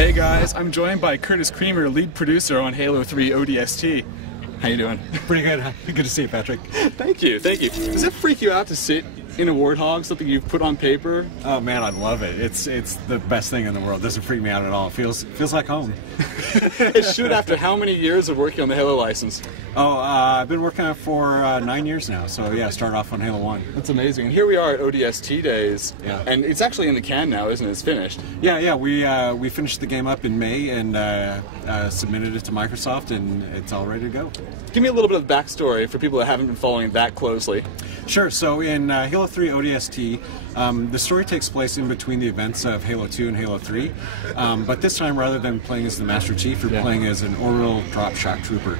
Hey guys, I'm joined by Curtis Creamer, lead producer on Halo 3 ODST. How you doing? Pretty good. Good to see you, Patrick. Thank you, thank you. Does it freak you out to sit in a Warthog, something you've put on paper? Oh man, I love it. It's the best thing in the world. It doesn't freak me out at all. It feels like home. It should, after how many years of working on the Halo license? Oh, I've been working on it for 9 years now. So yeah, started off on Halo 1. That's amazing. And here we are at ODST days, Yeah. and it's actually in the can now, isn't it? It's finished. Yeah. We finished the game up in May and submitted it to Microsoft, and it's all ready to go. Give me a little bit of backstory for people that haven't been following that closely. Sure. So in Halo 3 ODST, the story takes place in between the events of Halo 2 and Halo 3, but this time rather than playing as the Master Chief, you're playing as an orbital drop shock trooper.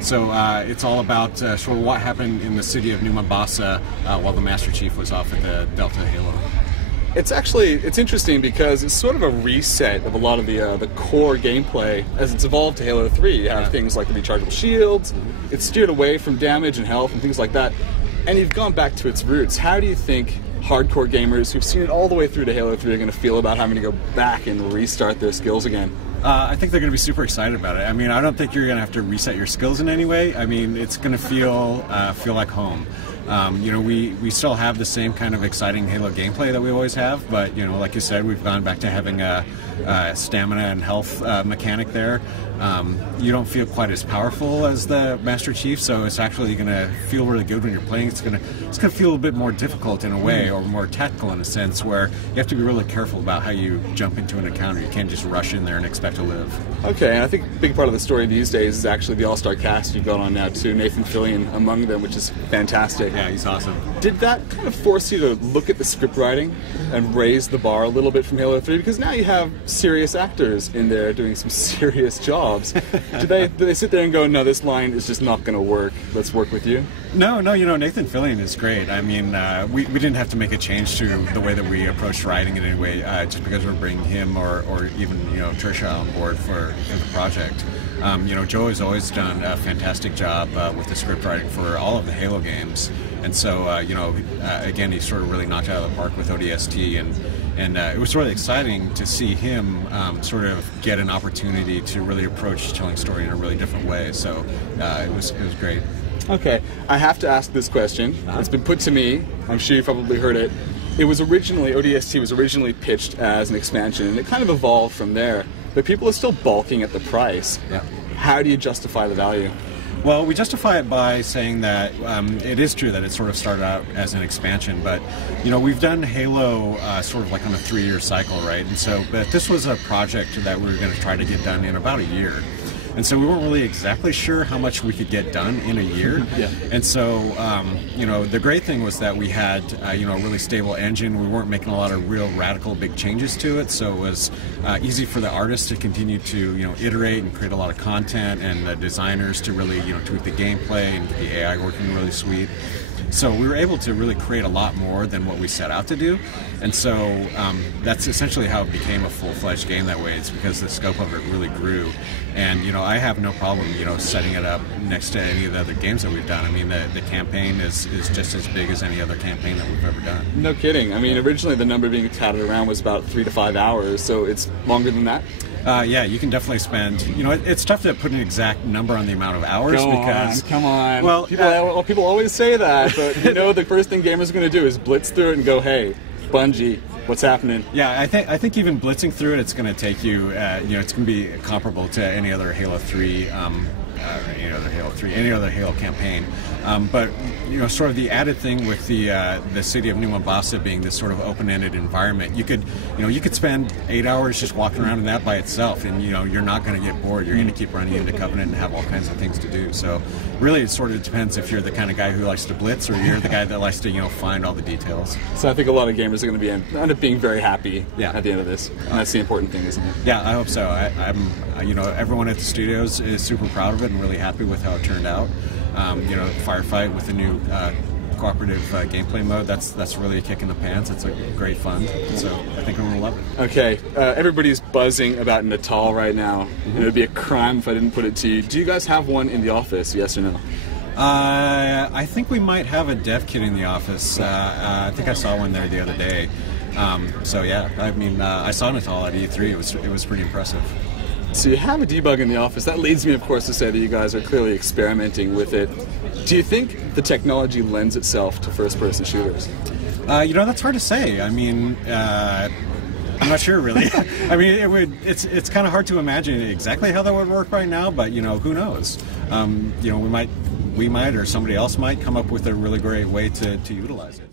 So it's all about sort of what happened in the city of New Mombasa while the Master Chief was off at the Delta Halo. It's interesting because it's sort of a reset of a lot of the core gameplay as it's evolved to Halo 3. You have things like the rechargeable shields, it's steered away from damage and health and things like that, and you've gone back to its roots. How do you think hardcore gamers who've seen it all the way through to Halo 3 are going to feel about having to go back and restart their skills again? I think they're going to be super excited about it. I mean, I don't think you're going to have to reset your skills in any way. I mean, it's going to feel like home. You know, we still have the same kind of exciting Halo gameplay that we always have, but, you know, like you said, we've gone back to having a stamina and health mechanic there. You don't feel quite as powerful as the Master Chief, so it's actually going to feel really good when you're playing. It's going to feel a little bit more difficult in a way, or more tactical in a sense, where you have to be really careful about how you jump into an encounter. You can't just rush in there and expect to live. Okay, and I think a big part of the story these days is actually the all-star cast you've got on now too, Nathan Fillion among them, which is fantastic. Yeah, he's awesome. Did that kind of force you to look at the script writing and raise the bar a little bit from Halo 3? Because now you have serious actors in there doing some serious jobs. Do they sit there and go, no, this line is just not going to work, let's work with you? No, you know, Nathan Fillion is great. I mean, we didn't have to make a change to the way that we approached writing it anyway, just because we're bringing him or even, you know, Trisha on board for the project. You know, Joe has always done a fantastic job with the script writing for all of the Halo games. And so, you know, again, he sort of really knocked it out of the park with ODST, and it was really exciting to see him sort of get an opportunity to really approach telling story in a really different way. So it was great. Okay, I have to ask this question. It's been put to me. I'm sure you've probably heard it. ODST was originally pitched as an expansion, and it kind of evolved from there. But people are still balking at the price. Yeah. How do you justify the value? Well, we justify it by saying that it is true that it sort of started out as an expansion, but, you know, we've done Halo sort of like on a 3-year cycle, right? And so, but this was a project that we were going to try to get done in about a year. And so we weren't really exactly sure how much we could get done in a year. Yeah. And so, you know, the great thing was that we had, you know, a really stable engine. We weren't making a lot of real radical big changes to it. So it was easy for the artists to continue to, you know, iterate and create a lot of content, and the designers to really, you know, tweak the gameplay and get the AI working really sweet. So we were able to really create a lot more than what we set out to do. And so that's essentially how it became a full-fledged game that way. It's because the scope of it really grew. And, you know, I have no problem, you know, setting it up next to any of the other games that we've done. I mean, the campaign is just as big as any other campaign that we've ever done. No kidding. I mean, originally the number being touted around was about 3 to 5 hours, so it's longer than that? Yeah, you can definitely spend, you know, it's tough to put an exact number on the amount of hours Come on. Well, people always say that, but you know, the first thing gamers are going to do is blitz through it and go, hey, Bungie, what's happening? Yeah, I think even blitzing through it, it's going to take you, you know, it's going to be comparable to any other Halo 3, any other Halo campaign. But, you know, sort of the added thing with the city of New Mombasa being this sort of open-ended environment, you could spend 8 hours just walking around in that by itself, and, you know, you're not going to get bored. You're going to keep running into Covenant and have all kinds of things to do. So really, it sort of depends if you're the kind of guy who likes to blitz, or you're the guy that likes to, you know, find all the details. So I think a lot of gamers are going to end up being very happy at the end of this. And that's the important thing, isn't it? Yeah, I hope so. I'm you know, everyone at the studios is super proud of it and really happy with how it turned out. You know, Firefight with the new cooperative gameplay mode, that's really a kick in the pants. It's a great fun, so I think I'm going to love it. Okay, everybody's buzzing about Natal right now, and it would be a crime if I didn't put it to you. Do you guys have one in the office, yes or no? I think we might have a dev kit in the office. I think I saw one there the other day. So yeah, I mean, I saw Natal at E3. It was pretty impressive. So you have a debug in the office. That leads me, of course, to say that you guys are clearly experimenting with it. Do you think the technology lends itself to first-person shooters? That's hard to say. I mean, I'm not sure really. I mean, it's kind of hard to imagine exactly how that would work right now, but who knows? We might or somebody else might come up with a really great way to utilize it.